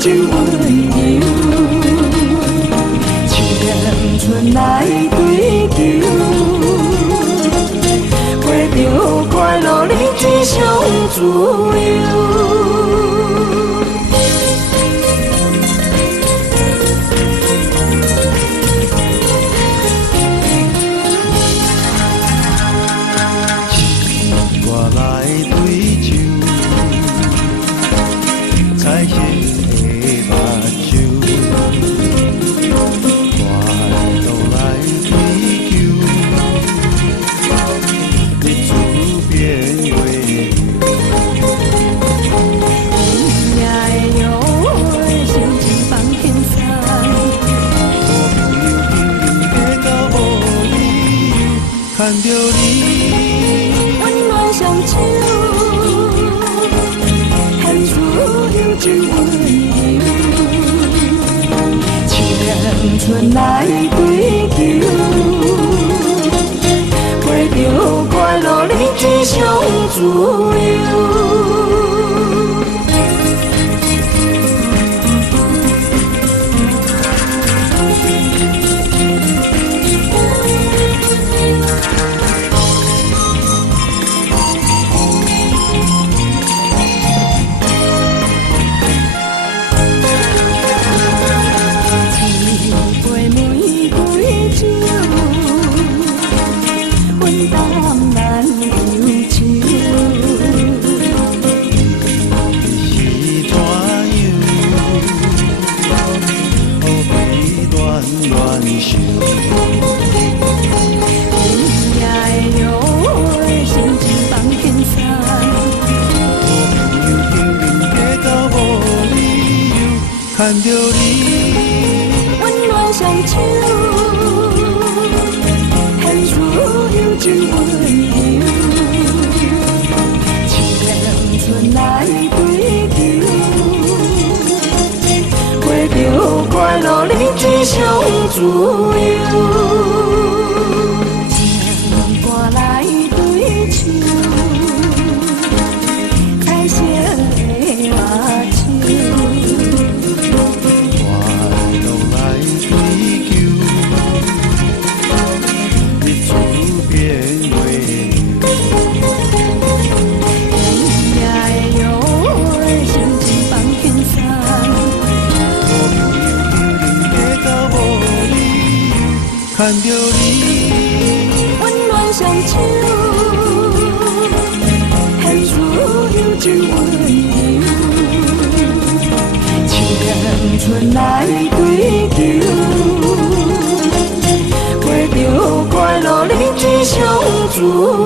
真温柔，青春来追求，过着快乐日子上自由。看着你温暖双手，牵出有真温柔，青春来追求，过着快乐日子上自由。看着你温暖双手，牵出有真温柔，青春来追求，过着快乐日子上自由。情歌来追求，彩色的目睭。看着你温暖双手，牵出有真温柔，青春来追求，过着快乐日子上自由。